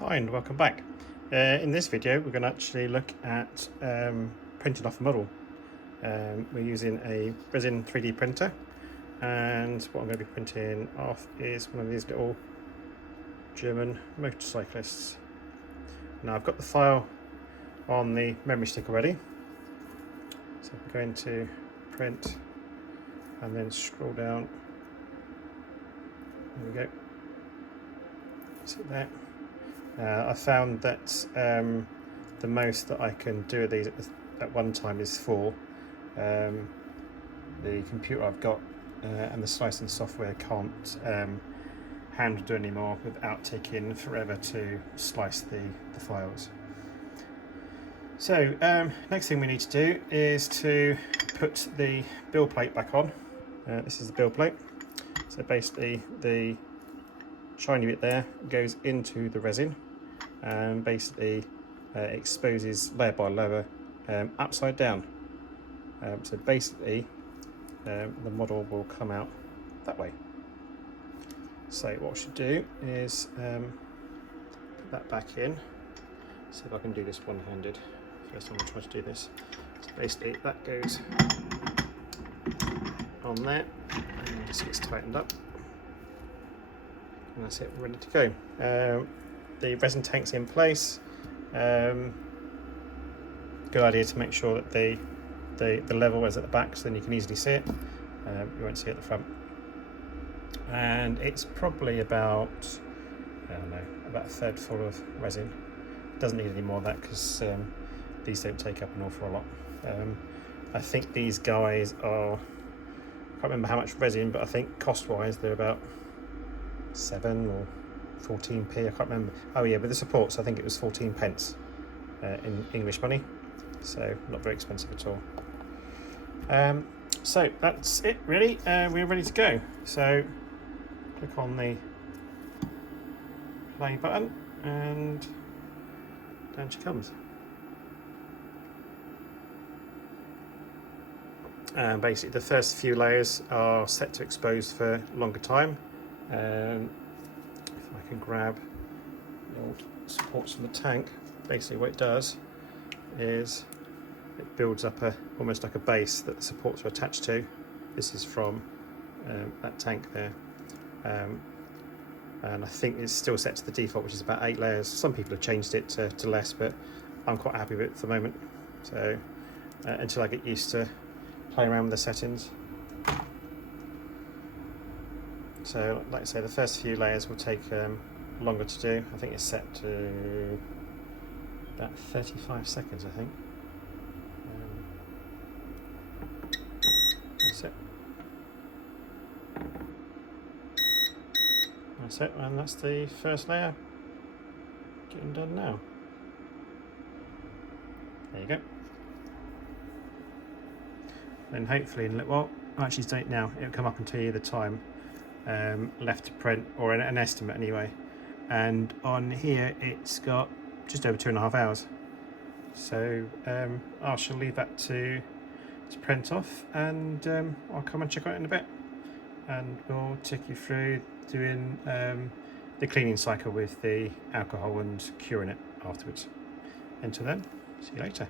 Hi and welcome back. In this video we're going to actually look at printing off a model. We're using a Resin 3D printer, and what I'm going to be printing off is one of these little German motorcyclists. Now I've got the file on the memory stick already, so I'm going to print and then scroll down. There we go. Sit there. I found that the most that I can do of these at one time is 4. The computer I've got and the slicing software can't handle do anymore without taking forever to slice the files. So next thing we need to do is to put the build plate back on. This is the build plate. So basically the shiny bit there goes into the resin and basically exposes layer by layer upside down. So basically the model will come out that way. So what I should do is put that back in. See if I can do this one-handed. First I'm going to try to do this. So basically that goes on there and just gets tightened up. And that's it, ready to go. The resin tank's in place. Good idea to make sure that the level is at the back, so then you can easily see it. You won't see it at the front. And it's probably about, I don't know, about a third full of resin. It doesn't need any more of that because these don't take up an awful lot. I think these guys are, I can't remember how much resin, but I think cost-wise they're about 7 or 14p, I can't remember. Oh yeah, with the supports I think it was 14 pence in English money, so not very expensive at all. So that's it really. We're ready to go, so click on the play button and down she comes. Basically the first few layers are set to expose for longer time. If I can grab the old supports from the tank, basically what it does is it builds up almost like a base that the supports are attached to. This is from that tank there, and I think it's still set to the default, which is about 8 layers. Some people have changed it to less, but I'm quite happy with it at the moment. So until I get used to playing around with the settings. So, like I say, the first few layers will take longer to do. I think it's set to about 35 seconds, I think. That's it. That's it, and that's the first layer getting done now. There you go. Then hopefully, well, I'll actually done it now. It'll come up and tell you the time left to print, or an estimate anyway, and on here it's got just over 2.5 hours. So I shall leave that to print off, and I'll come and check on it in a bit, and we'll take you through doing the cleaning cycle with the alcohol and curing it afterwards. Until then, see you later.